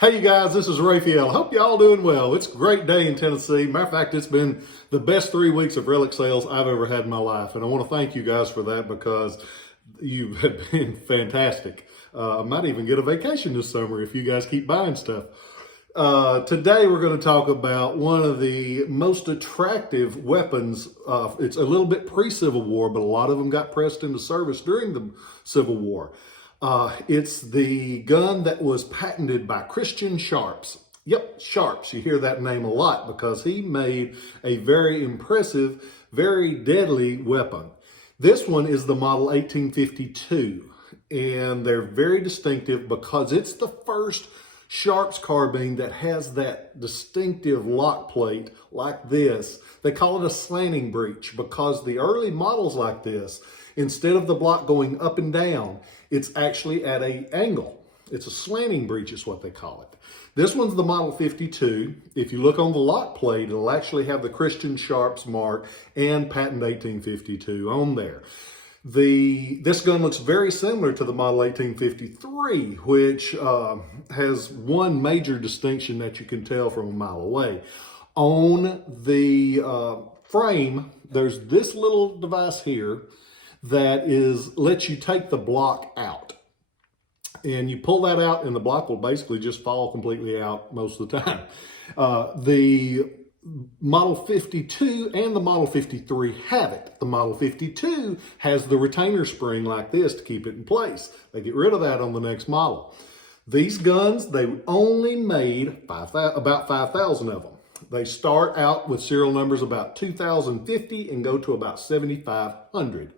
Hey you guys, this is Rafael. Hope y'all doing well. It's a great day in Tennessee. Matter of fact, it's been the best 3 weeks of Relic sales I've ever had in my life. And I want to thank you guys for that because you have been fantastic. I might even get a vacation this summer if you guys keep buying stuff. Today we're going to talk about one of the most attractive weapons. It's a little bit pre-Civil War, but a lot of them got pressed into service during the Civil War. It's the gun that was patented by Christian Sharps. Yep, Sharps. You hear that name a lot because he made a very impressive, very deadly weapon. This one is the model 1852, and they're very distinctive because it's the first Sharps carbine that has that distinctive lock plate like this. They call it a slanting breech because the early models like this, instead of the block going up and down, it's actually at an angle. It's a slanting breech is what they call it. This one's the model 52. If you look on the lock plate, it'll actually have the Christian Sharps mark and patent 1852 on there. This gun looks very similar to the model 1853, which has one major distinction that you can tell from a mile away. On the frame, there's this little device here that lets you take the block out. And you pull that out and the block will basically just fall completely out most of the time. The Model 52 and the Model 53 have it. The Model 52 has the retainer spring like this to keep it in place. They get rid of that on the next model. These guns, they only made about 5,000 of them. They start out with serial numbers about 2,050 and go to about 7,500.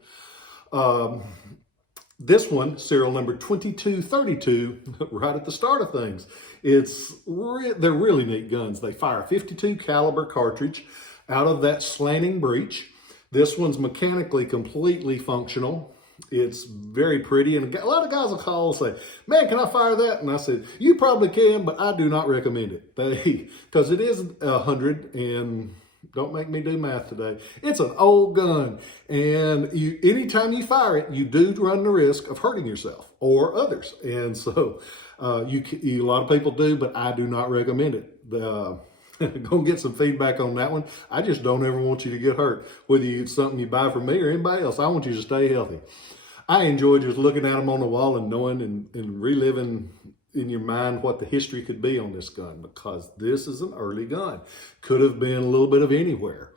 This one, serial number 2232, right at the start of things. They're really neat guns. They fire a 52 caliber cartridge out of that slanting breech. This one's mechanically completely functional. It's very pretty, and a lot of guys will call and say, "Man, can I fire that?" And I said, "You probably can, but I do not recommend it." Because it is 100 and don't make me do math today. It's an old gun, and anytime you fire it, you do run the risk of hurting yourself or others. And so a lot of people do, but I do not recommend it. Go get some feedback on that one. I just don't ever want you to get hurt, whether it's something you buy from me or anybody else. I want you to stay healthy. I enjoy just looking at them on the wall and knowing and reliving in your mind what the history could be on this gun, because this is an early gun. Could have been a little bit of anywhere.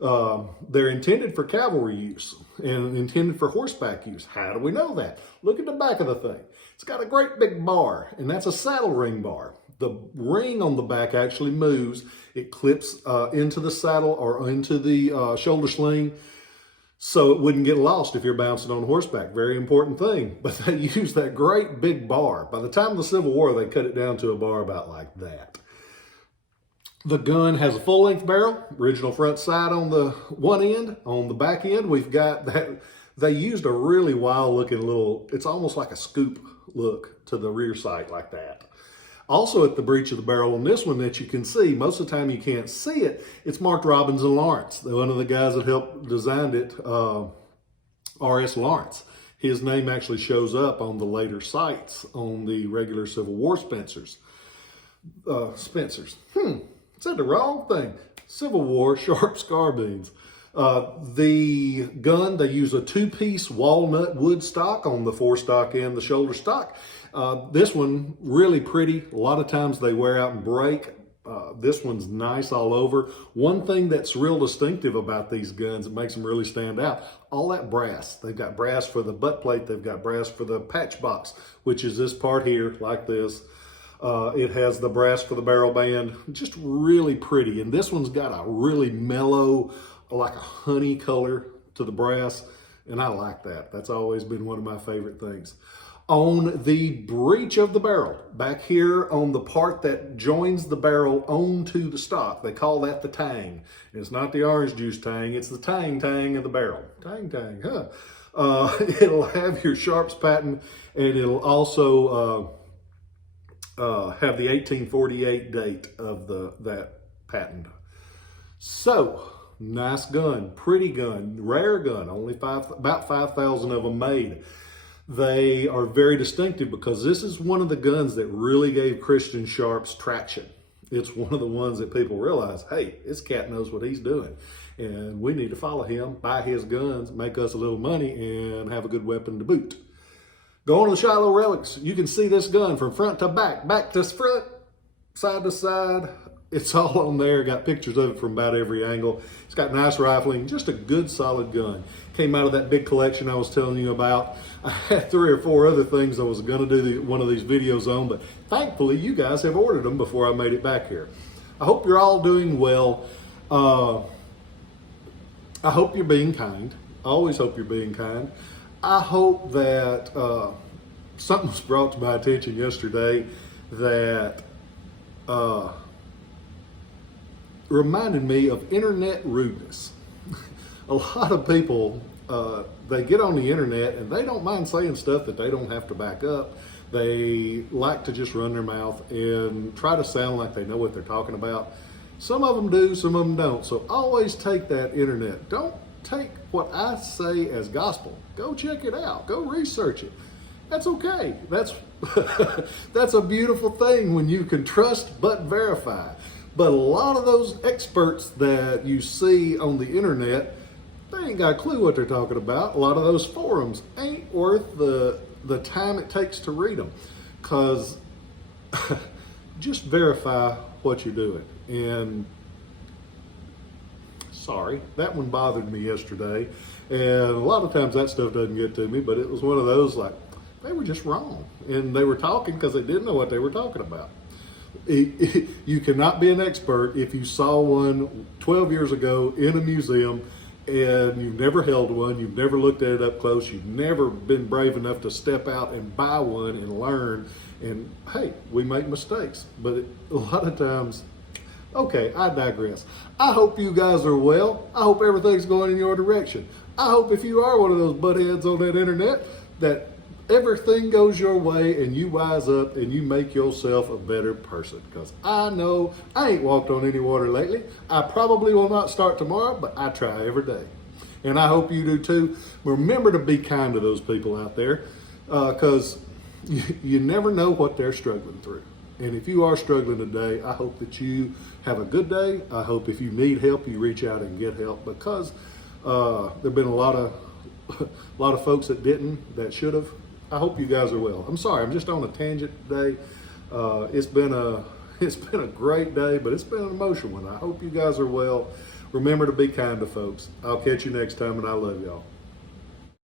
They're intended for cavalry use and intended for horseback use. How do we know that? Look at the back of the thing. It's got a great big bar, and that's a saddle ring bar. The ring on the back actually moves. It clips into the saddle or into the shoulder sling, so it wouldn't get lost if you're bouncing on horseback. Very important thing. But they use that great big bar. By the time of the Civil War, they cut it down to a bar about like that. The gun has a full-length barrel, original front sight on the one end. On the back end, we've got that. They used a really wild-looking it's almost like a scoop look to the rear sight like that. Also at the breech of the barrel on this one that you can see, most of the time you can't see it, it's marked Robbins and Lawrence. One of the guys that helped design it, R.S. Lawrence. His name actually shows up on the later sights on the regular Civil War Spencers. Said the wrong thing. Civil War Sharps carbines. The gun, they use a two-piece walnut wood stock on the forestock and the shoulder stock. This one, really pretty. A lot of times they wear out and break. This one's nice all over. One thing that's real distinctive about these guns that makes them really stand out, all that brass. They've got brass for the butt plate. They've got brass for the patch box, which is this part here, like this. It has the brass for the barrel band. Just really pretty. And this one's got a really mellow, like a honey color to the brass. And I like that. That's always been one of my favorite things. On the breech of the barrel, back here on the part that joins the barrel onto the stock, they call that the tang. It's not the orange juice tang, it's the tang of the barrel. Tang, huh? It'll have your Sharps patent, and it'll also have the 1848 date of that patent. So, nice gun, pretty gun, rare gun, only about 5,000 of them made. They are very distinctive because this is one of the guns that really gave Christian Sharps traction. It's one of the ones that people realize, hey, this cat knows what he's doing. And we need to follow him, buy his guns, make us a little money, and have a good weapon to boot. Go on to the Shiloh Relics. You can see this gun from front to back to front, side to side. It's all on there. Got pictures of it from about every angle. It's got nice rifling, just a good solid gun. Came out of that big collection I was telling you about. I had 3 or 4 other things I was going to do one of these videos on, but thankfully you guys have ordered them before I made it back here. I hope you're all doing well. I hope you're being kind. I always hope you're being kind. I hope that something was brought to my attention yesterday that reminded me of internet rudeness. A lot of people, they get on the internet and they don't mind saying stuff that they don't have to back up. They like to just run their mouth and try to sound like they know what they're talking about. Some of them do, some of them don't. So always take that internet. Don't take what I say as gospel. Go check it out. Go research it. That's okay. That's that's a beautiful thing when you can trust but verify. But a lot of those experts that you see on the internet, they ain't got a clue what they're talking about. A lot of those forums ain't worth the time it takes to read them, because just verify what you're doing. And sorry, that one bothered me yesterday. And a lot of times that stuff doesn't get to me, but it was one of those like, they were just wrong. And they were talking because they didn't know what they were talking about. You cannot be an expert if you saw one 12 years ago in a museum and you've never held one, you've never looked at it up close, you've never been brave enough to step out and buy one and learn. And hey, we make mistakes, but a lot of times, okay, I digress. I hope you guys are well. I hope everything's going in your direction. I hope if you are one of those buttheads on that internet, that everything goes your way and you wise up and you make yourself a better person. Because I know I ain't walked on any water lately. I probably will not start tomorrow, but I try every day. And I hope you do too. Remember to be kind to those people out there, because you never know what they're struggling through. And if you are struggling today, I hope that you have a good day. I hope if you need help, you reach out and get help, because there have been a lot of folks that didn't, that should have. I hope you guys are well. I'm sorry, I'm just on a tangent today. It's been a great day, but it's been an emotional one. I hope you guys are well. Remember to be kind to folks. I'll catch you next time, and I love y'all.